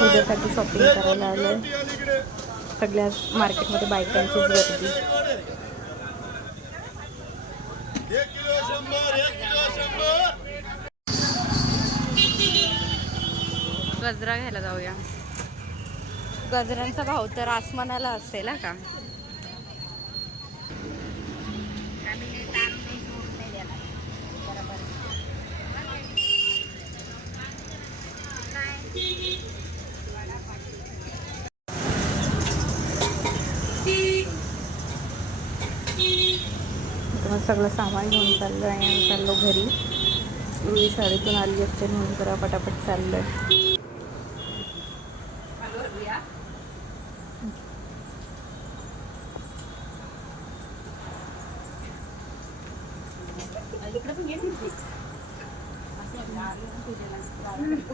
उद्यासाठी शॉपिंग करायला आलोय. सगळ्या मार्केटमध्ये बायकांचीच गर्दी. गजरा घ्यायला जाऊया. गजऱ्यांचा भाव तर आसमानाला असेल हा. का सगळं सामान घेऊन चाललो आहे आणि चाललो घरी. पूर्वी शाळेतून आली असते म्हणून जरा पटापट चाललं आहे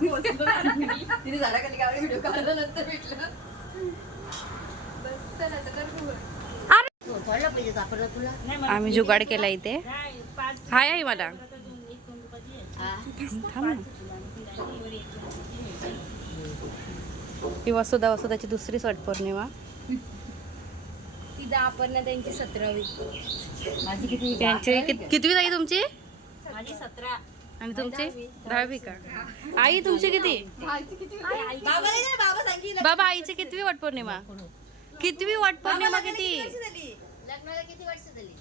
तिथे झाला कधी गाडी व्हिडिओ काढला नंतर भेटलं सोडलं पाहिजे सापडलं तुला आम्ही जुगाड केला इथे. हाय आहे मला. ही. वसुदा वसुदाची दुसरी वट पौर्णिमा तिचा आपण त्यांची सतरावी. माझी किती त्यांची कित- कितवी जाई तुमची? माझी सतरा. आणि तुमची? दहावी. का? आई तुमची किती? बाबा बाबा सांगितलं. बाबा आईची कितवी वट पौर्णिमा कितवी वट पौर्णिमा किती? लग्नाला किती वर्ष झाली?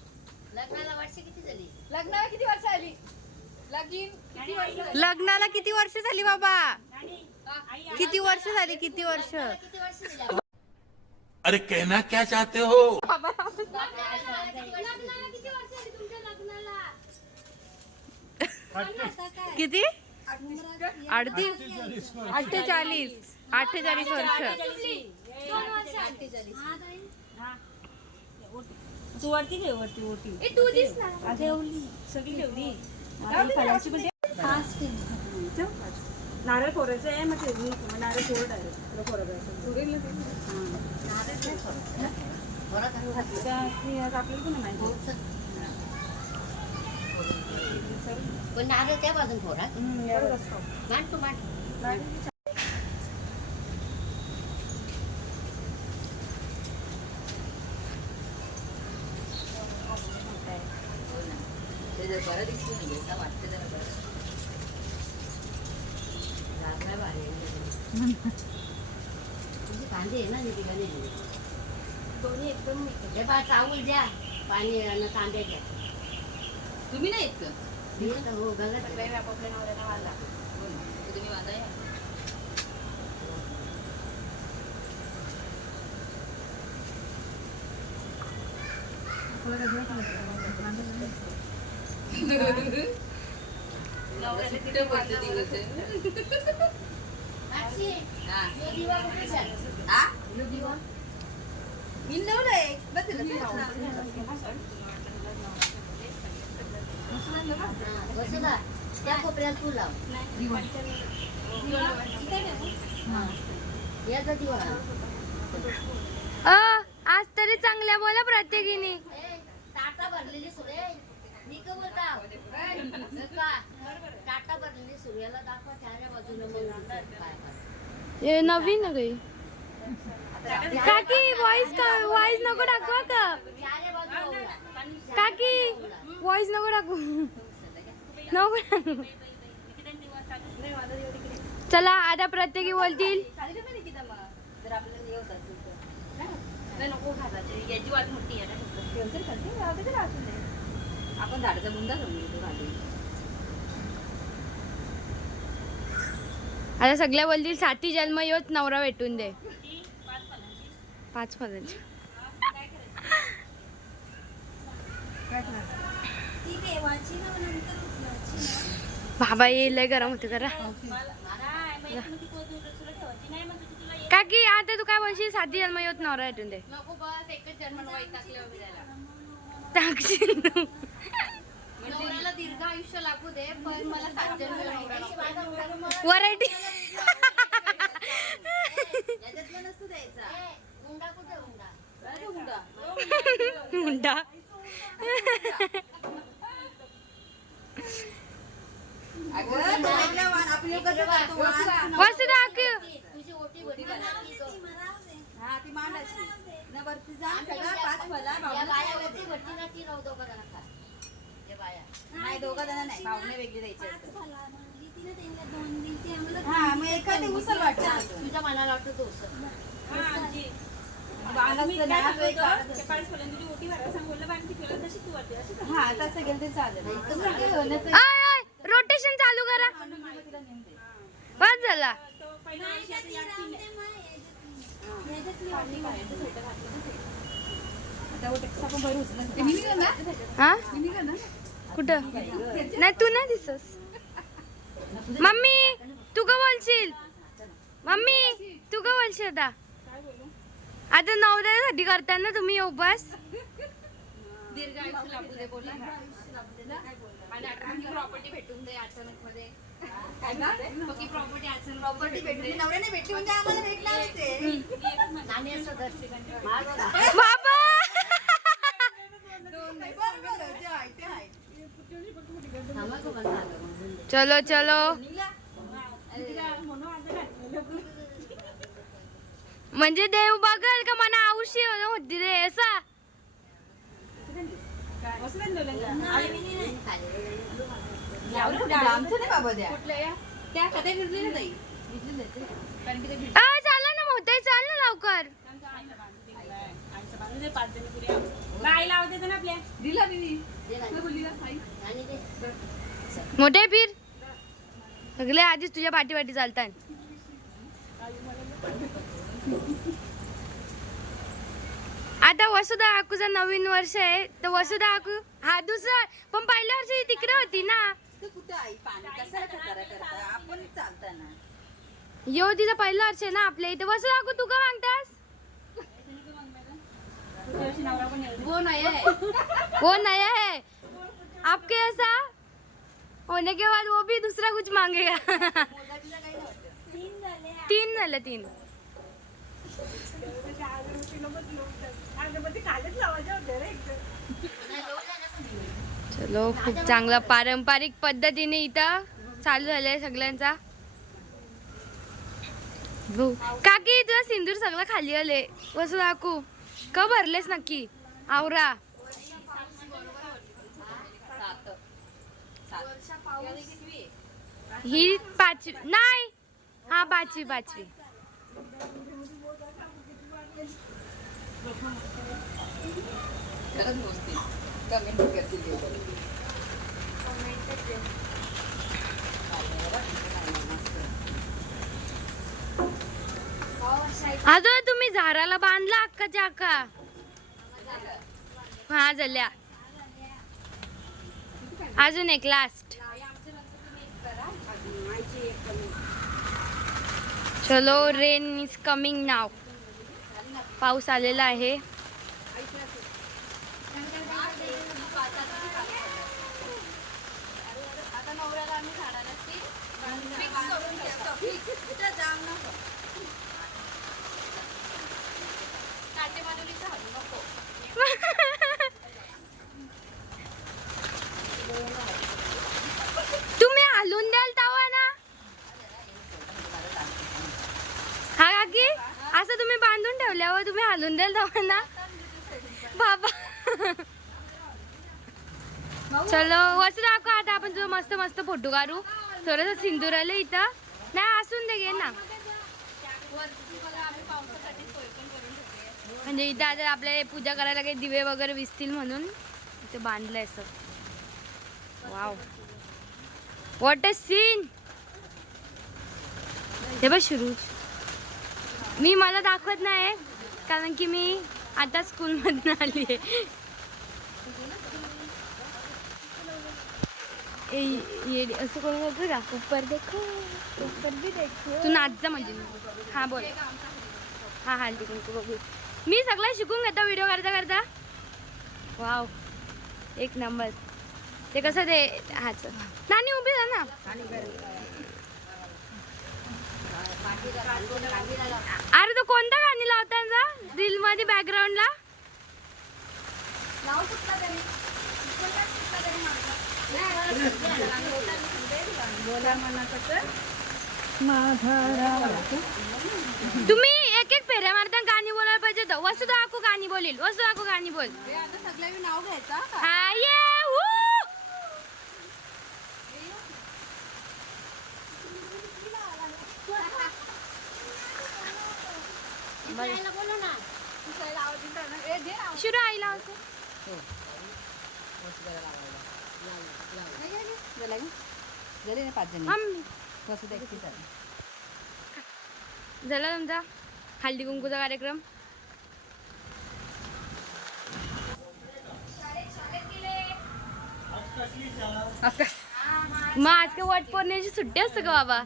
लग्नाला वर्ष किती झाली? लग्नाला किती वर्ष आली लगीन किती वर्ष झाली? लग्नाला किती वर्ष झाली बाबा? किती वर्ष झाली? किती वर्ष? किती वर्ष झाली अरे कहना क्या चाहते हो? लग्नाला किती वर्ष झाली? तुमच्या लग्नाला? किती? अडतीस? अठ्ठेचाळीस अठ्ठेचाळीस. वर्ष. दोन वर्ष. अठ्ठेचाळीस. तू वरती ठेव वरती ओटी ए, तू दिस ना. ठेवली. सगळी ठेवली. आणि फळाची पण ठेव. नारळ फोडायचं आहे मग ठेवून नको. नारळ फोड डायरेक्ट तुला फोडायचं असेल. त्या- ते आता आपल्याला पण माहिती. पण नारळ त्या बाजून फोडा हम्म, एवढंच असतं. मांड तू मांड म्हणजे कांदे आहे ना हे ठिकाणी दोन्ही एकदम हे बा चावल द्या पाणी आणि कांदे घ्या तुम्ही नाही येत का? दिलं तर हो गंगा तुम्ही वाजा या. सुट्टे पडते दिवस आहे. साक्षी, हा. यो दिवा त्या कोपऱ्यात तू लाव याचा दिवा आज तरी चांगल्या बोला प्रत्येकीने. ताटा भरलेली सुरे मी का? बोलता का टाटा भरलेली सूर्याला दाखवा चाऱ्या बाजूला मग म्हणतात काय काय. नवीन आहे काकी वॉइस वॉइस नको दाखवा का? उडा. काकी वॉइस नको दाखवू नको. चला आता प्रत्येकी बोलतील. हे नको आपण झाडाचा बुंदा समजून घेतो खाली. आता सगळ्या बोलतील साथी जन्म योच नवरा भेटून दे. पाच फळांची बाबा येईल गरम होते करा काकी आता तू काय बोलशील? साथी जन्म योच नवरा भेटून दे. राहायला. टाकशील नवऱ्याला दीर्घ आयुष्य लागू दे पण मला सात जन्म नवरा नको. व्हरायटी याच्यातला नसतो द्यायचा. ए, हुंडा? मुंडा अगं, तो कसं करतो तुझी ओटी. हा, मांड अशी. न वरती जा, सगळा पाच फला, या ओटी ना ती राहू खा. या बाया नाही दोघं जण नाही. भावने वेगळी द्यायची असतात हा मग एखादी उचल वाटतं तुझ्या मनाला वाटतं उसळ. हा तसं गेलं चालेल. रोटेशन चालू करा. बस झाला. हा कुठं? नाही तू नाही दिसस मम्मी तू का बोलशील? मम्मी तू का बोलशील आता? आता नवऱ्यासाठी करताना तुम्ही येऊ बस प्रॉपर्टी भेटून दे अचानक मध्ये प्रॉपर्टी भेटली नवऱ्याने भेटली म्हणजे आम्हाला बाबा बरोबर आहे, जे आहे ते आहे. थांबा का बंद झालं मग. चलो चलो. म्हणजे देव बघल का मला आवशी होती रे असा? चाल ना मोठे चाल ना लवकर. मोठे पीर. सगळे आधीच तुझ्या पाठी पाठी चालतात आता वसुधा आकूचं नवीन वर्ष आहे. तर वसुधा आकू हा दुसरा पण पहिल्या वर्षी तिकडे होती ना. तू कुठं आई? पाणी कशाला खतारा करता? आपण चालताना यो तिचं पहिलं वर्ष आहे ना आपल्या इथे. वसुधा आकू तू का मागतास? हो नाही वो नया है आपके ऐसा होने के बाद वो भी दूसरा कुछ मांगेगा। तीन झालं तीन. चलो खूप चांगला पारंपरिक पद्धतीने इथं चालू झालंय सगळ्यांचा. काकी तुला सिंदूर सगळं खाली आले वसू दाखू का भरलेस नक्की? आवरा. ही पाचवी नाही. हा पाचवी पाचवी. अजून तुम्ही झाडाला बांधला अक्काच्या अक्का? हा झाल्या. अजून एक लास्ट चलो रेन इज कमिंग नाव पाऊस आलेला आहे आता नवऱ्याला आम्ही झाडाला फिक्स करून ठेवतो फिक्स कुठं जाम नको नाट्यमाधुरीचं हलू नको तुम्ही हलून द्याल तवा ना हा काकी असं तुम्ही बांधून ठेवल्यावर तुम्ही हलून द्याल तवा ना बाबा. चलो वच दाखव आता आपण तुझं मस्त मस्त फोटो काढू. थोडस सिंदूर आलं इथं. नाही असून दे घे ना. म्हणजे इथं आता आपल्या पूजा करायला काही दिवे वगैरे विसतील म्हणून इथं बांधलंय असं वाव वॉट अ सीन हे बघ सुरूज मी मला दाखवत नाही कारण की मी आता स्कूलमधून आली आहे. ए, ये असं कोण बोलतो का. ऊपर देखो ऊपर भी देखो. तू नाच जा म्हणजे. हा बोल. हा हा तिकडून तू बघू मी सगळं शिकून घेतो व्हिडिओ करता करता. वाव एक नंबर ते कसं ते हाच नानी उभी राहा ना. अरे तो कोणता गाणी लावताना रील मध्ये बॅकग्राऊंडला ला? तुम्ही एक एक फेऱ्या मारताना गाणी बोलायला पाहिजे होतं. वसुधा काकू गाणी बोलील. वसुधा काकू गाणी बोल. सगळ्या नाव घ्यायचा हा का? हा ये वू! इकडे बोलू ना पुसायला आवाज येत आहे ना. ए, दे आवाज. शिरू आईला असं झाला ना पाच जणी. झाला तुमचा हल्दी कुंकूचा कार्यक्रम मग आज काय वट पौर्णिमेची सुट्टी असते का बाबा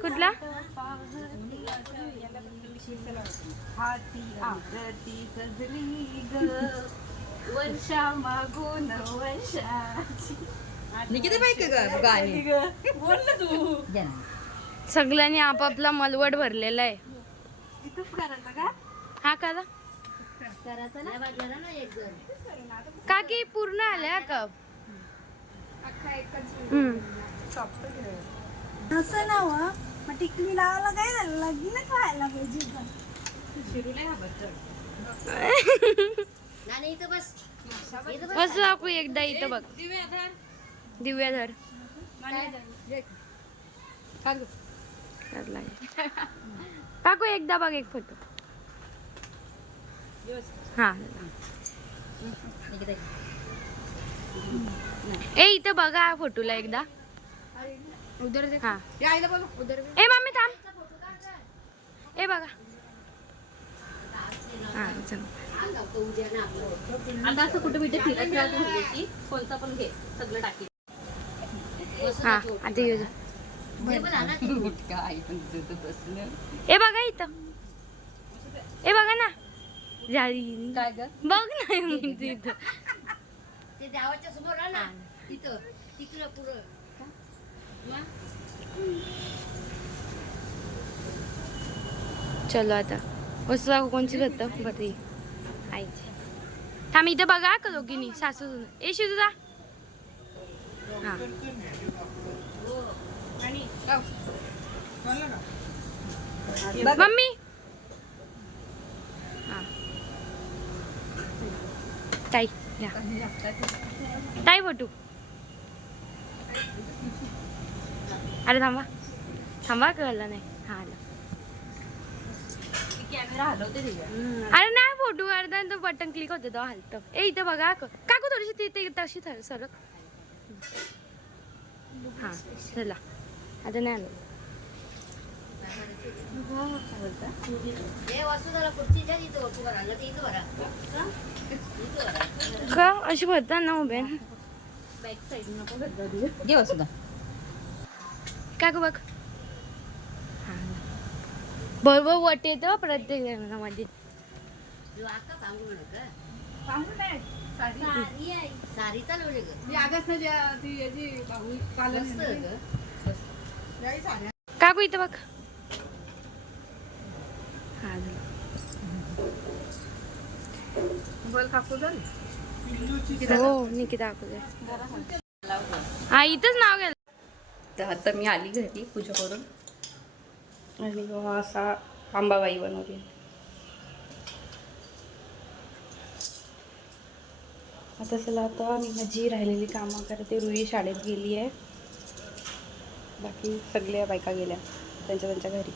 कुठला? वर्षा मागून वर्षाची निकिता बाई का गाणी बोल ना तू. सगळ्यांनी आपापला मलवट भरलेला आहे. का? हा करा ना? जण काकी पूर्ण आले हा कप अख्खा एकच हम्म. असं नाव मग टिकली लावायला काय झालं? व्हायला पाहिजे हा इथं बस. इथं एकदा इथं बघ. दिव्याधर. काकू एकदा बघ एक फोटो. हा. ए इथं बघा फोटोला एकदा. उधर दे हा। ये आईला बोल उधर ए मम्मी थांब। ए बघा। हा चल। आज जातो उद्या ना आपलं आता असं कुठे कुठे फिरत राहतो कोणता पण घे सगळं टाकी. हा आता ए बघा इथं. ए बघा ना. झाली काय ग? बघ ना म्हणते इथं. ते देवाच्या समोर तिथं तिकडं पुढं. चलो आता. वस्तू दाखव कोणची होतं बरी आईची थांब इथं बघा का दोघींनी? सासू सुना. ए शिजुदा हा. मम्मी. हा. ताई या. ताई फोटो. अरे थांबा. थांबा कळलं नाही. हा आलं. कॅमेरा हलवते अरे नाही फोटो काढताना तो बटन क्लिक होतं तो हलतं. ए इथं बघा काकू. थोडीशी तिथे तशी थर सरक. हा चला. आता नाही आलं. का? अशी भरतात ना उभे. बॅक साईड नको घे वसुधा काकू बघ? बरोबर वट येतं प्रत्येक जणांमध्ये. का? सारी चालवली ग. ग. इथं बघ? हा हो निकिता काकू दे. हा इथंच नाव गेलं तर आता मी आली घरी पूजा करून. आणि असा आंबाबाई बनवली. आता चला आता मी माझी राहिलेली कामं करते. रुई शाळेत गेली आहे बाकी सगळ्या बायका गेल्या. त्यांच्या त्यांच्या घरी.